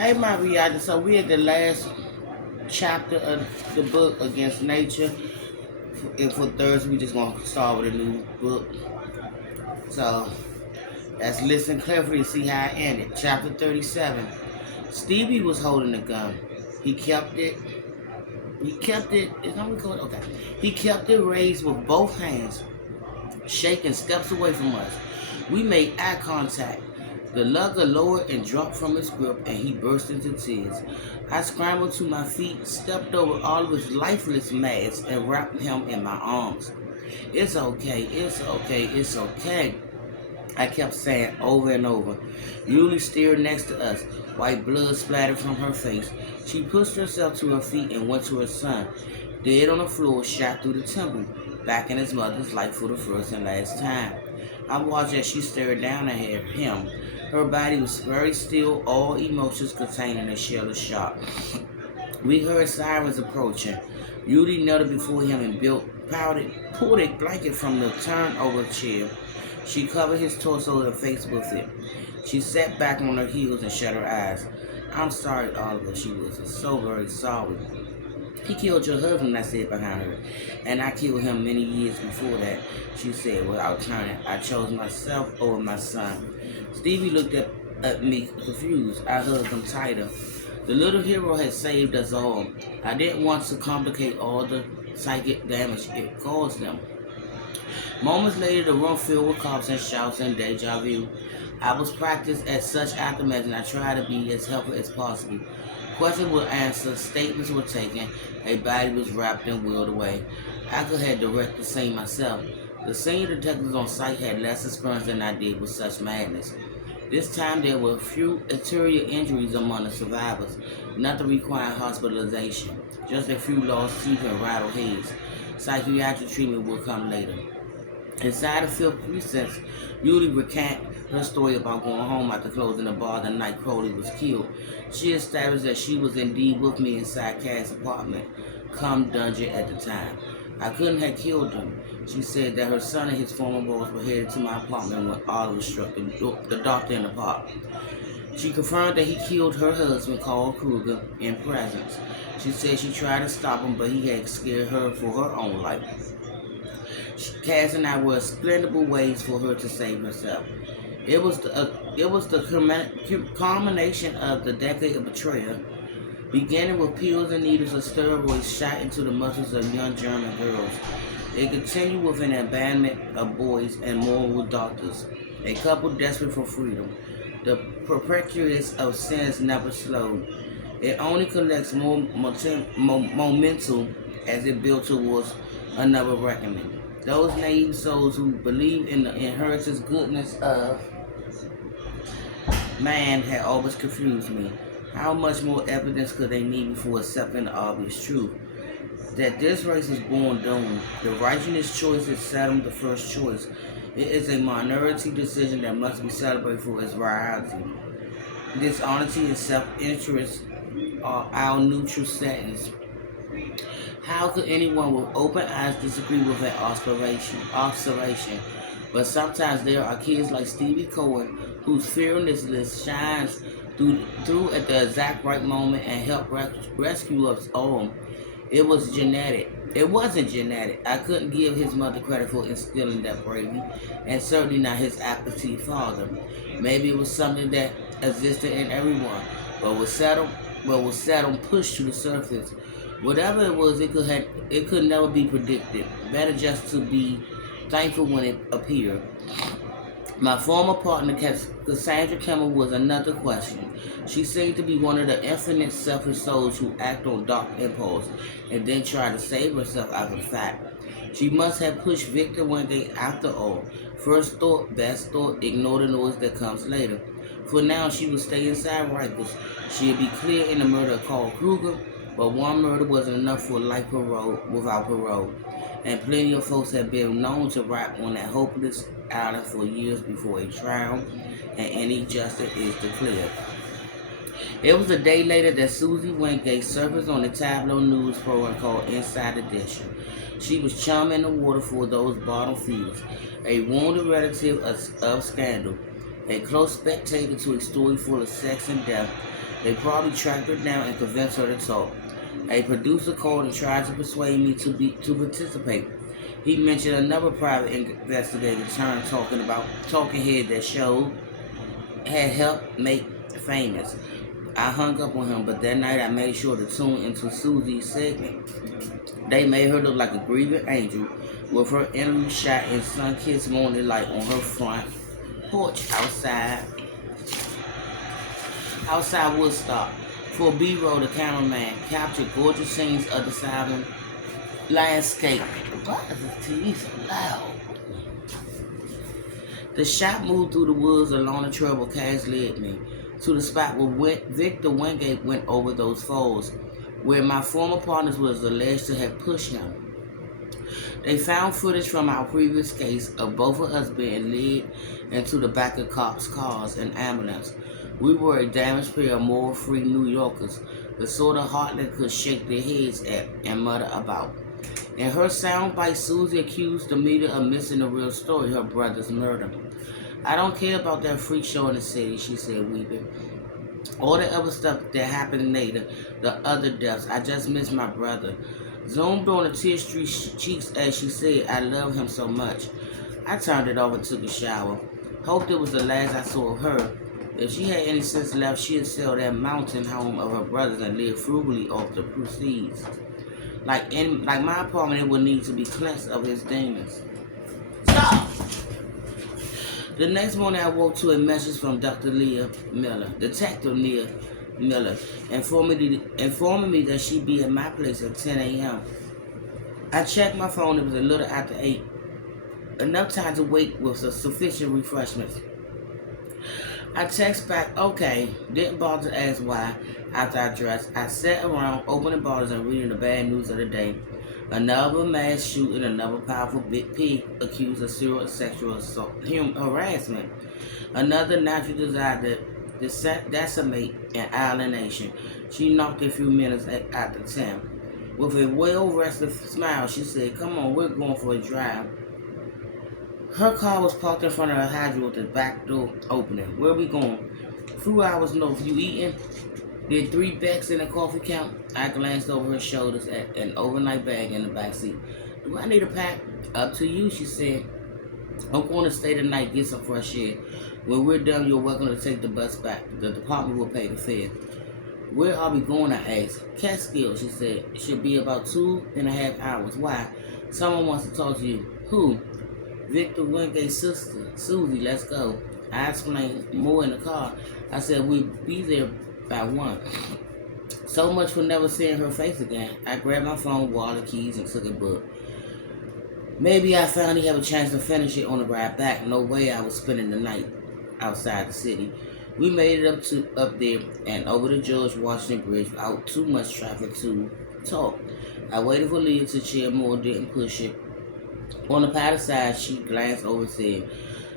Hey, Maria. So we at the last chapter of the book Against Nature. And for Thursday, we just gonna start with a new book. So let's listen carefully to see how it ended. Chapter 37. Stevie was holding the gun. He kept it. He kept it. Is that what we call it? Okay. He kept it raised with both hands, shaking steps away from us. We made eye contact. The lugger lowered and dropped from his grip, and he burst into tears. I scrambled to my feet, stepped over all of his lifeless mass, and wrapped him in my arms. It's okay, it's okay, it's okay, I kept saying over and over. Yuli stared next to us, white blood splattered from her face. She pushed herself to her feet and went to her son, dead on the floor, shot through the temple, back in his mother's life for the first and last time. I watched as she stared down at him. Her body was very still, all emotions contained in a shell of shock. We heard sirens approaching. Yuli knelt before him and pulled a blanket from the turnover chair. She covered his torso and face with it. She sat back on her heels and shut her eyes. I'm sorry, Oliver, she was so very sorry. He killed your husband, I said behind her. And I killed him many years before that, she said without turning. I chose myself over my son. Stevie looked at me confused. I hugged him tighter. The little hero had saved us all. I didn't want to complicate all the psychic damage it caused them. Moments later, the room filled with cops and shouts and deja vu. I was practiced at such aftermath and I tried to be as helpful as possible. Questions were answered, statements were taken, a body was wrapped and wheeled away. I could have directed the scene myself. The senior detectives on site had less experience than I did with such madness. This time there were few arterial injuries among the survivors, nothing requiring hospitalization, just a few lost teeth and rattled heads. Psychiatric treatment will come later. Inside the fifth precinct, Yuli recanted her story about going home after closing the bar the night Crowley was killed. She established that she was indeed with me inside Cass' apartment, come dungeon at the time. I couldn't have killed him. She said that her son and his former boss were headed to my apartment when Oliver struck the doctor in the park. She confirmed that he killed her husband, Carl Kruger, in presence. She said she tried to stop him, but he had scared her for her own life. Cass and I were expendable ways for her to save herself. It was the culmination of the decade of betrayal, beginning with pills and needles of steroids shot into the muscles of young German girls. It continued with an abandonment of boys and more with doctors, a couple desperate for freedom. The perpetuous of sins never slowed. It only collects more momentum as it builds towards another reckoning. Those naive souls who believe in the inheritance goodness of man had always confused me. How much more evidence could they need before accepting the obvious truth? That this race is born doomed. The righteous choice is seldom the first choice. It is a minority decision that must be celebrated for its reality. Dishonesty and self-interest are our neutral settings. How could anyone with open eyes disagree with that observation? But sometimes there are kids like Stevie Cohen whose fearlessness shines through at the exact right moment and help rescue us all. It was genetic. It wasn't genetic. I couldn't give his mother credit for instilling that bravery, and certainly not his apathy father. Maybe it was something that existed in everyone, but was seldom pushed to the surface. Whatever it was, it could never be predicted. Better just to be thankful when it appeared. My former partner, Cassandra Kimmel, was another question. She seemed to be one of the infinite selfish souls who act on dark impulse and then try to save herself out of the fact. She must have pushed Victor one day after all. First thought, best thought, ignore the noise that comes later. For now, she would stay inside Rikers. She would be clear in the murder of Carl Kruger, but one murder wasn't enough for life parole without parole. And plenty of folks have been known to rap on that hopeless island for years before a trial and any justice is declared. It was a day later that Susie Wingate surfaced on the tabloid news program called Inside Edition. She was chumming the water for those bottom feeders, a wounded relative of scandal, a close spectator to a story full of sex and death, They probably tracked her down and convinced her to talk. A producer called and tried to persuade me to participate. He mentioned another private investigator turned talking head that showed had helped make famous. I hung up on him, but that night I made sure to tune into Susie's segment. They made her look like a grieving angel with her interview shot in sun-kissed morning light on her front porch outside Woodstock. For B-roll, the cameraman captured gorgeous scenes of the southern landscape. Why is this TV so loud? The shot moved through the woods along the trail Cass led me to the spot where Victor Wingate went over those falls, where my former partners was alleged to have pushed him. They found footage from our previous case of both of us being led into the back of cops' cars and ambulance. We were a damaged pair of moral-free New Yorkers, the sort of heartland could shake their heads at and mutter about. In her soundbite, Susie accused the media of missing the real story, her brother's murder. I don't care about that freak show in the city, she said, weeping. All the other stuff that happened later, the other deaths, I just miss my brother. Zoomed on the tear-streaked cheeks as she said, I love him so much. I turned it off and took a shower. Hoped it was the last I saw of her. If she had any sense left, she'd sell that mountain home of her brothers and live frugally off the proceeds. Like my apartment, it would need to be cleansed of its demons. Stop! The next morning, I woke to a message from Dr. Leah Miller, Detective Leah Miller, informing me that she'd be at my place at 10 a.m. I checked my phone. It was a little after 8. Enough time to wake with sufficient refreshments. I text back, okay. Didn't bother to ask why. After I dressed, I sat around opening bottles and reading the bad news of the day. Another mass shooting, another powerful big pig accused of serial sexual assault, harassment. Another natural desire to decimate an island nation. She knocked a few minutes after 10. With a well-rested smile, she said, come on, we're going for a drive. Her car was parked in front of her hydrant with the back door opening. Where are we going? A few hours north. You eating? Did 3 becks in a coffee count? I glanced over her shoulders at an overnight bag in the back seat. Do I need a pack? Up to you, she said. I'm going to stay the night, get some fresh air. When we're done, you're welcome to take the bus back. The department will pay the fare. Where are we going, I asked. Catskill, she said. It should be about 2.5 hours. Why? Someone wants to talk to you. Who? Victor Wingate's sister, Susie. Let's go. I explained more in the car. I said we'd be there by 1. So much for never seeing her face again. I grabbed my phone, wallet, keys, and took a book. Maybe I finally have a chance to finish it on the ride back. No way I was spending the night outside the city. We made it up there and over the George Washington Bridge without too much traffic to talk. I waited for Leah to chill more, didn't push it. On the powder side, she glanced over and said,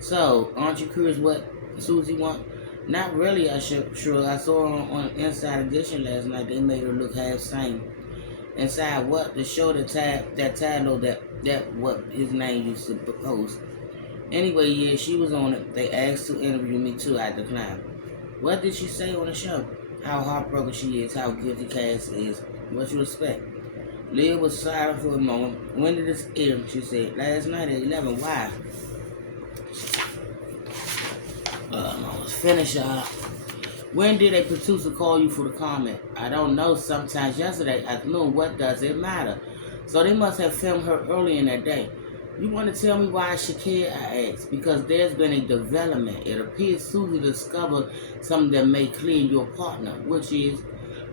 so, aren't you curious what Susie wants? Not really, I sure. I saw her on Inside Edition last night. They made her look half sane. Inside what? The show that Tadlo that what his name used to post. Anyway, yeah, she was on it. They asked to interview me too. I declined. What did she say on the show? How heartbroken she is, how guilty Cass is. What you expect? Leah was silent for a moment. When did this air? She said, last night at 11. Why? Let's finish up. When did a producer call you for the comment? I don't know. Sometimes yesterday afternoon. What does it matter? So they must have filmed her early in that day. You want to tell me why I should care? I asked. Because there's been a development. It appears Susie discovered something that may clear your partner, which is,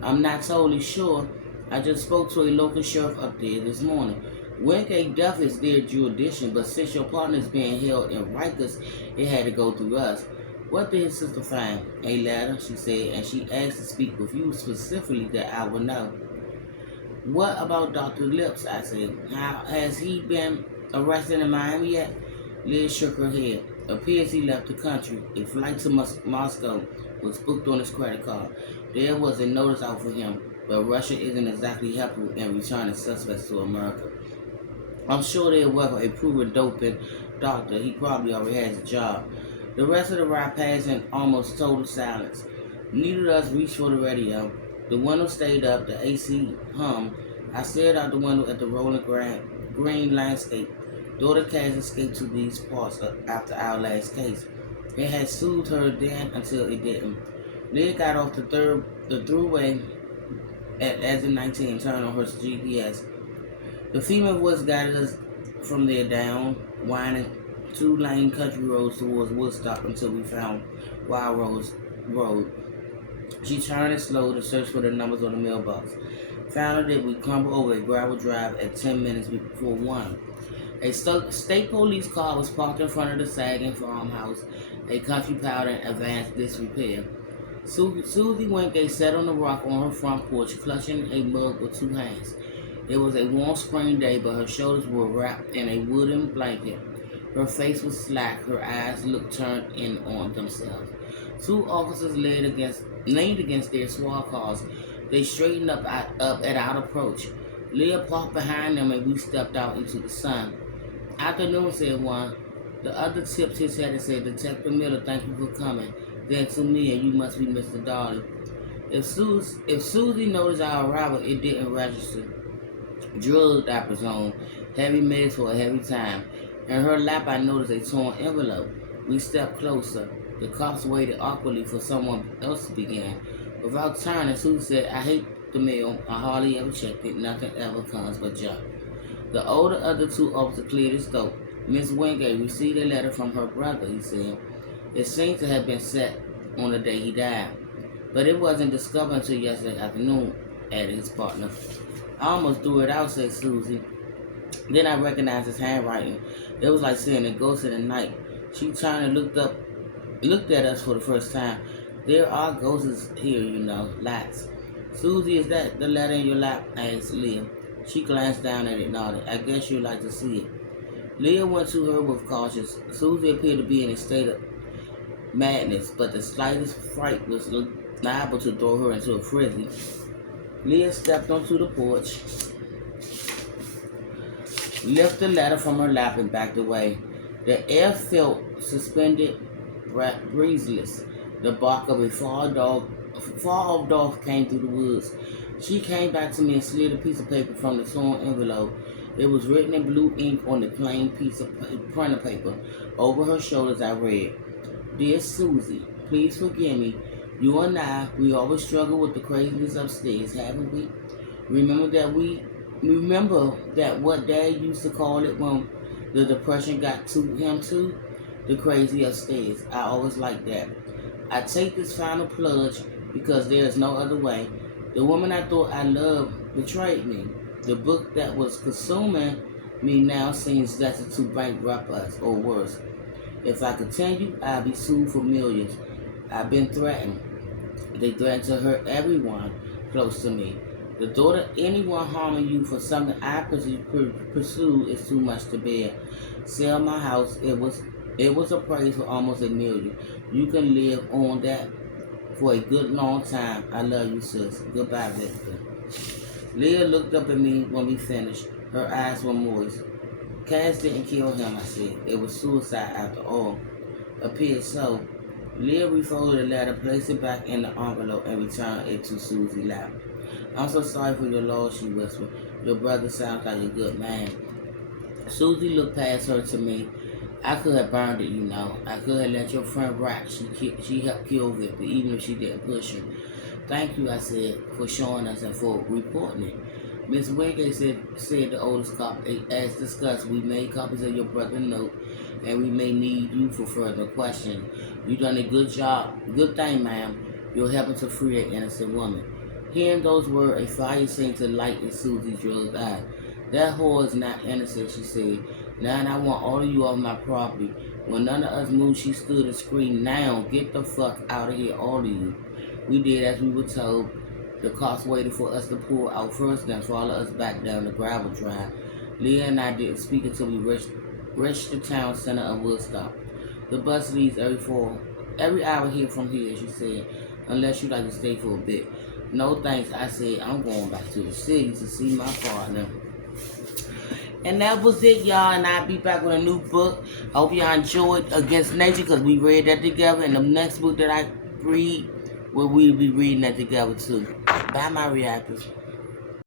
I'm not totally sure. I just spoke to a local sheriff up there this morning. Wingate Duff is their jurisdiction, but since your partner is being held in Rikers, it had to go through us. What did his sister find? A letter, she said, and she asked to speak with you specifically that I would know. What about Dr. Lips? I said. How has he been arrested in Miami yet? Liz shook her head. Appears he left the country. A flight to Moscow was booked on his credit card. There was a notice out for him, but Russia isn't exactly helpful in returning suspects to America. I'm sure they'll welcome a proven doping doctor. He probably already has a job. The rest of the ride passed in almost total silence. Neither of us reached for the radio. The window stayed up, the AC hummed. I stared out the window at the rolling green landscape. Daughter Cass escaped to these parts after our last case. It had soothed her then until it didn't. Leah got off the throughway at exit 19 and turned on her GPS. The female voice guided us from there down, winding two-lane country roads towards Woodstock until we found Wild Rose Road. She turned it slow to search for the numbers on the mailbox. Found that we crumbled over a gravel drive at 10 minutes before 1. A state police car was parked in front of the sagging farmhouse, a country powder in advanced disrepair. Susie Wingate sat on the rock on her front porch, clutching a mug with two hands. It was a warm spring day, but her shoulders were wrapped in a woolen blanket. Her face was slack, her eyes looked turned in on themselves. Two officers leaned against their squad cars. They straightened up at our approach. Leah parked behind them and we stepped out into the sun. "Afternoon," said one. The other tipped his head and said, "Detective Miller, thank you for coming." Then to me, "And you must be Mr. Darley." If Susie noticed our arrival, it didn't register. Drugged, I presume. Heavy meds for a heavy time. In her lap, I noticed a torn envelope. We stepped closer. The cops waited awkwardly for someone else to begin. Without turning, Susie said, "I hate the mail. I hardly ever checked it. Nothing ever comes but junk." The older of the two officers cleared his throat. "Miss Wingate received a letter from her brother," he said. "It seems to have been sent on the day he died. But it wasn't discovered until yesterday afternoon," added his partner. "I almost threw it out," said Susie. Then I recognized his handwriting. It was like seeing a ghost in the night. She turned and looked at us for the first time. "There are ghosts here, you know, lots." "Susie, is that the letter in your lap?" asked Leah. She glanced down at it, nodded. "I guess you'd like to see it." Leah went to her with caution. Susie appeared to be in a state of madness, but the slightest fright was liable to throw her into a frenzy. Leah stepped onto the porch, lifted the letter from her lap and backed away. The air felt suspended, breezeless. The bark of a far-off dog came through the woods. She came back to me and slid a piece of paper from the torn envelope. It was written in blue ink on the plain piece of printer paper. Over her shoulders I read, "Dear Susie, please forgive me. You and we always struggle with the craziness upstairs, haven't we? Remember that what Dad used to call it when the depression got to him too? The crazy upstairs. I always liked that. I take this final plunge because there is no other way. The woman I thought I loved betrayed me. The book that was consuming me now seems destined to bankrupt us, or worse. If I continue, I'll be sued for millions. I've been threatened. They threaten to hurt everyone close to me. The thought of anyone harming you for something I pursue is too much to bear. Sell my house. It was appraised for almost $1 million. You can live on that for a good long time. I love you, sis. Goodbye, Victor." Leah looked up at me when we finished. Her eyes were moist. "Cass didn't kill him," I said. "It was suicide after all." "Appeared so." Leah refolded the letter, placed it back in the envelope, and returned it to Susie's lap. "I'm so sorry for your loss," she whispered. "Your brother sounds like a good man." Susie looked past her to me. "I could have burned it, you know. I could have let your friend rock. She helped kill Victor, even if she didn't push him." "Thank you," I said, "for showing us and for reporting it." "Miss Wingate," said the oldest cop, "as discussed, we made copies of your brother's note, and we may need you for further questioning. You done a good job. Good thing, ma'am. You're helping to free an innocent woman." Hearing those words, a fire seemed to light in Susie's drugged eye. "That whore is not innocent," she said. "Now I want all of you off my property." When none of us moved, she stood and screamed, "Now, get the fuck out of here, all of you." We did as we were told. The cops waited for us to pull out first, then follow us back down the gravel drive. Leah and I didn't speak until we reached the town center of Woodstock. "The bus leaves every hour here from here," she said, "unless you'd like to stay for a bit." "No thanks," I said. "I'm going back to the city to see my partner." And that was it, y'all. And I'll be back with a new book. I hope y'all enjoyed Against Nature, because we read that together. And the next book that I read Well, we'll be reading that together too. Buy my reactors.